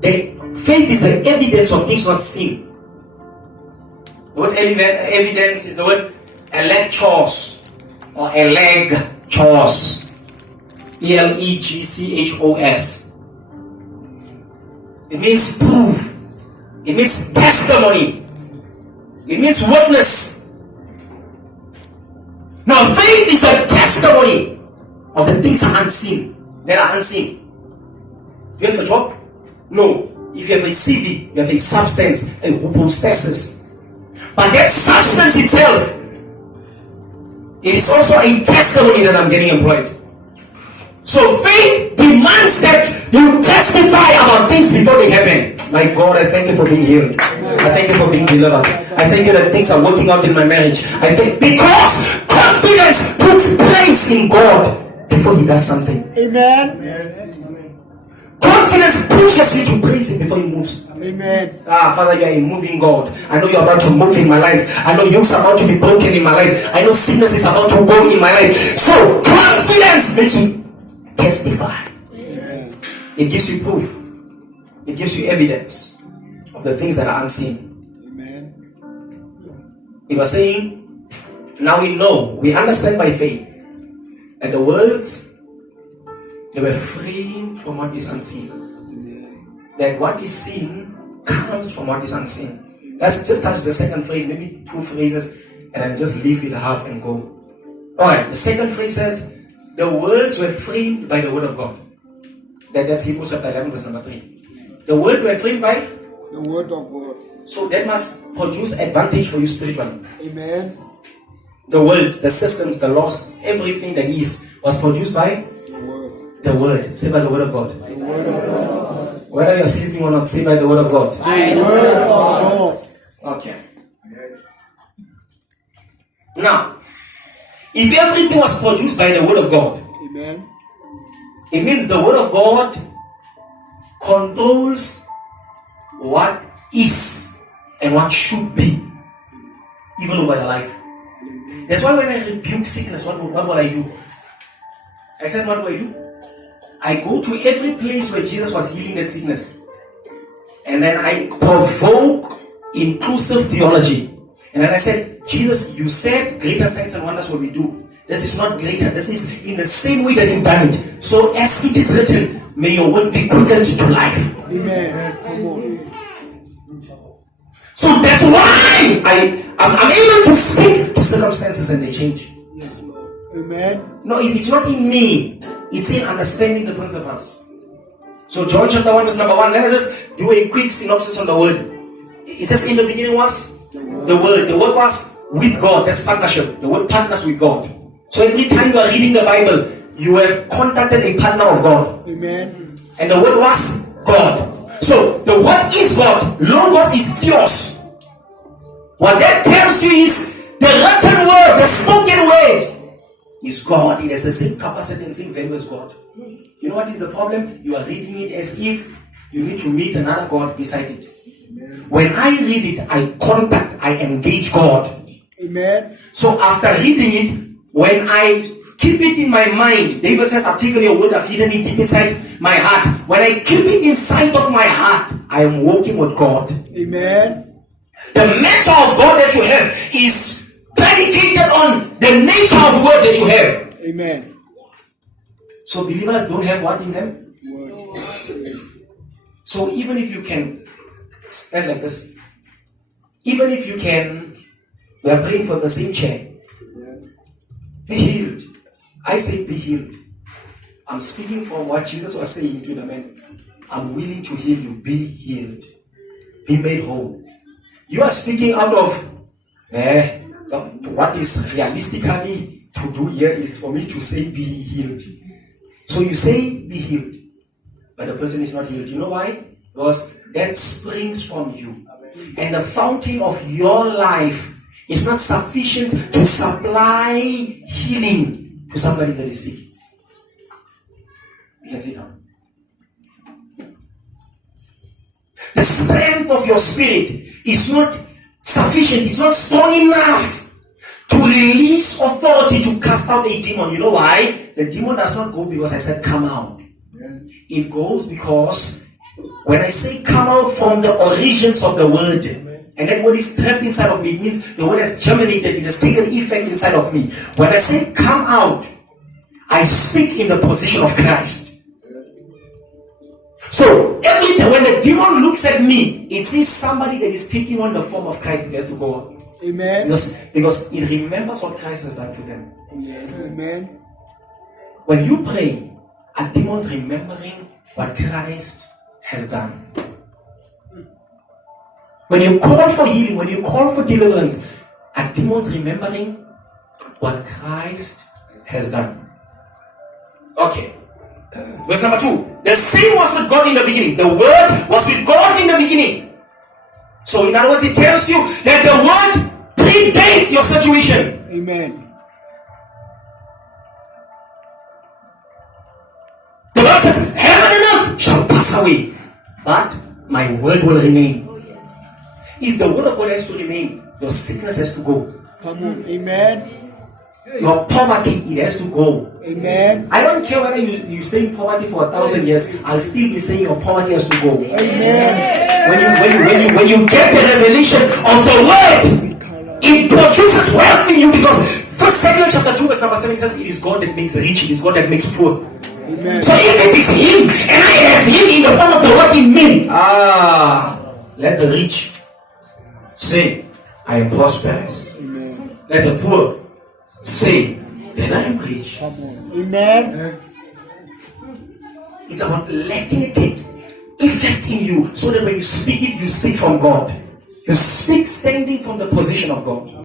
The faith is the evidence of things not seen. The word evidence is the word elegchos or elegchos. E-L-E-G-C-H-O-S. It means proof. It means testimony. It means witness. Now faith is a testimony of the things that are unseen. You have a job? No. If you have a CV, you have a substance, a hypostasis. But that substance itself, it is also a testimony that I'm getting employed. So faith demands that you testify about things before they happen. My God, I thank you for being healed. I thank you for being delivered. I thank you that things are working out in my marriage. I think because confidence puts praise in God before He does something. Amen. Confidence pushes you to praise Him before He moves. Amen. Father, you are a moving God. I know you're about to move in my life. I know yokes are about to be broken in my life. I know sickness is about to go in my life. So confidence makes you testify. Amen. It gives you proof. It gives you evidence of the things that are unseen. Amen. He was saying, now we know, we understand by faith that the worlds, they were framed from what is unseen. That what is seen comes from what is unseen. Let's just touch the second phrase, maybe two phrases, and then just leave it half and go. Alright, the second phrase says, the worlds were framed by the word of God. That's Hebrews chapter 11, verse number 3. The world were framed by the word of God. So that must produce advantage for you spiritually. Amen. The worlds, the systems, the laws, everything that is was produced by The word. the word. Say by the word of God. The word of God. Whether you're sleeping or not, say by the word of God. The word of God. Okay. Now, if everything was produced by the word of God, Amen. it means the word of God controls what is and what should be, even over your life. That's why when I rebuke sickness, what will I do? I said, what do I do? I go to every place where Jesus was healing that sickness. And then I provoke inclusive theology. And then I said, Jesus, you said greater signs and wonders will we do. This is not greater. This is in the same way that you've done it. So as it is written, may your word be quickened to life. Amen. Come on. So that's why I'm able to speak to circumstances and they change. Yes, Lord. Amen. No, it's not in me. It's in understanding the principles. So John chapter 1 verse number 1. Then it says, do a quick synopsis on the word. It says in the beginning was the word. The word was with God. That's partnership. The word partners with God. So every time you are reading the Bible, you have contacted a partner of God. Amen. And the word was God. So the word is God. Logos is theos. What that tells you is the written word, the spoken word is God. It has the same capacity and same value as God. You know what is the problem? You are reading it as if you need to meet another God beside it. Amen. When I read it, I contact, I engage God. Amen. So after reading it, when I keep it in my mind, David says, I've taken your word, I've hidden it deep inside my heart. When I keep it inside of my heart, I am walking with God. Amen. The nature of God that you have is predicated on the nature of word that you have. Amen. So believers don't have what in them? Word. So even if you can stand like this, even if you can, we are praying for the same chair. Be healed. I say be healed. I'm speaking from what Jesus was saying to the man. I'm willing to heal you. Be healed. Be made whole. You are speaking out of what is realistically to do here is for me to say be healed. So you say be healed, but the person is not healed. You know why? Because that springs from you. And the fountain of your life is not sufficient to supply healing to somebody that is sick. You can sit down. The strength of your spirit is not sufficient, it's not strong enough to release authority to cast out a demon. You know why? The demon does not go because I said come out. It goes because When I say come out from the origins of the word, and that word is trapped inside of me, it means the word has germinated, it has taken effect inside of me. When I say come out, I speak in the position of Christ. So every time when the demon looks at me, it sees somebody that is taking on the form of Christ, it has to go out. Amen. Because it remembers what Christ has done to them. Yes. Amen. When you pray, are demons remembering what Christ has done? When you call for healing, when you call for deliverance, are demons remembering what Christ has done? Okay. Verse number 2. The same was with God in the beginning. The word was with God in the beginning. So in other words, it tells you that the word predates your situation. Amen. The Bible says, heaven and earth shall pass away, but my word will remain. Oh, yes. If the word of God has to remain, your sickness has to go. Come on. Amen. Your poverty, it has to go. Amen. I don't care whether you stay in poverty for 1,000 years, I'll still be saying your poverty has to go. Amen. When you get the revelation of the word, it produces wealth in you, because 1 Samuel chapter 2 verse number 7 says, it is God that makes rich, it is God that makes poor. Amen. So if it is him, and I have him in the form of the word in me, let the rich say, I am prosperous. Amen. Let the poor say that I am rich. Come on. Amen. It's about letting it take effect in you, so that when you speak it, you speak from God. You speak standing from the position of God.